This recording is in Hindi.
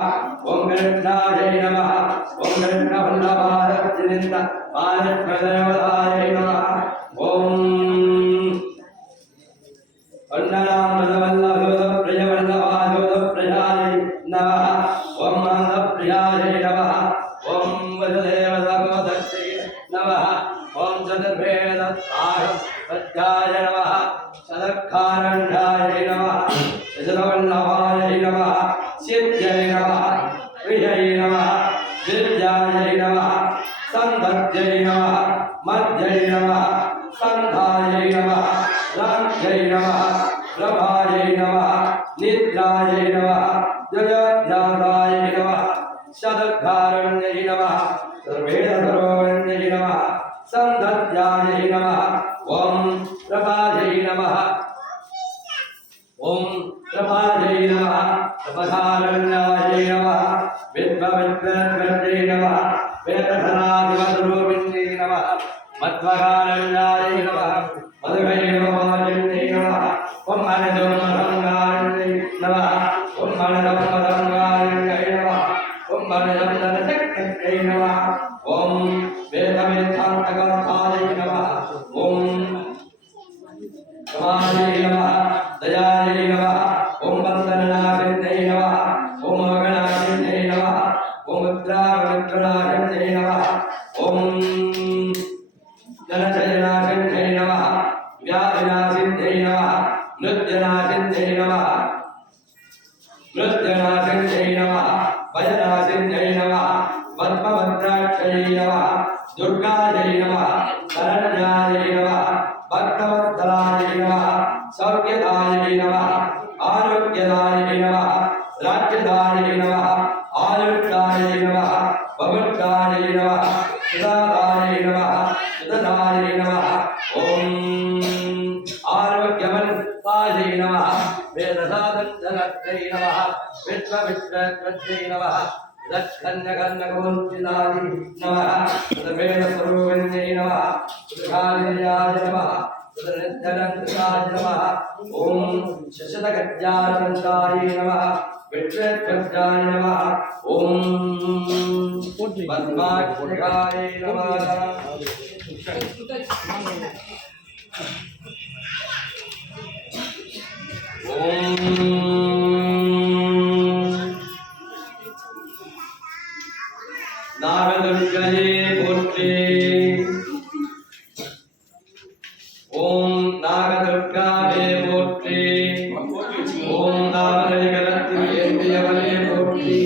ओम कृष्णाय नमः ओम कृष्णवल्लभाय चिन्त बालकृष्णदेवताय नमः ओम अन्ननामवल्लभ प्रियवल्लभाय प्रियाय नमः ओम मंगलप्रियाय नमः ओम वसुदेवसगोदर्शे नमः ओम चतुर्वेदसाय सत्याय नमः सदक्षारण्याय नमः यशवल्लभाय नमः सिद्ध्यै नमः प्रियै नमः विद्यायै नमः संपत्त्यै नमः मध्यै नमः संधायै नमः राज्यै नमः प्रभायै नमः निद्रायै नमः जगज्जाताय नमः सदकारण्यै नमः सर्वेदसर्वण्यै नमः संदत्यायै नमः ओम प्रभायै नमः ओम प्रभायै नमः प्रपधारण्याय नमः विद्वविद्वद्वद्यै नमः वेदधनादिवद्रूपिण्यै नमः मध्वकारण्याय नमः मधुकैरवमालिन्यै नमः ओम अनदोमसंगारण्यै नमः ओम अनदोमसंगारण्यै नमः ओम अनदोमसंगारण्यै नमः ओम वेदवेदान्तगाथाय नमः ओम समायै नमः दयायै नमः ओम वन्दनाय नमः ओम गणाय नमः ओम रुद्रावरुद्राय नमः ओम जनचयनाय नमः व्याधिनाशिन्यै नमः नृत्यनाशिन्यै नमः नृत्यनाशिन्यै नमः भजनाशिन्यै नमः पद्मभद्राक्षयै नमः दुर्गायै नमः शरण्यायै नमः भक्तवत्सलाय नमः सौख्यदाय नमः आरोग्यदाय नमः राज्यदाय नमः आयुष्याय नमः भवत्याय नमः सुदाय नमः सुददाय नमः ओम आरोग्यवन्ताय नमः वेदसाधनजगत्यै नमः विश्वविद्वद्वद्यै नमः दक्षन्यकर्णकोचिताय नमः वेदस्वरूपिण्यै नमः सुखाय नमः सुदर्शनन्ताय नमः ओम शशतगज्जानन्ताय नमः विश्वगज्जाय नमः ओम पद्माक्षकाय नमः नागदुर्गये पोट्रे ओम नागदुर्गाये पोट्रे ओम नागदुर्गये पोट्रे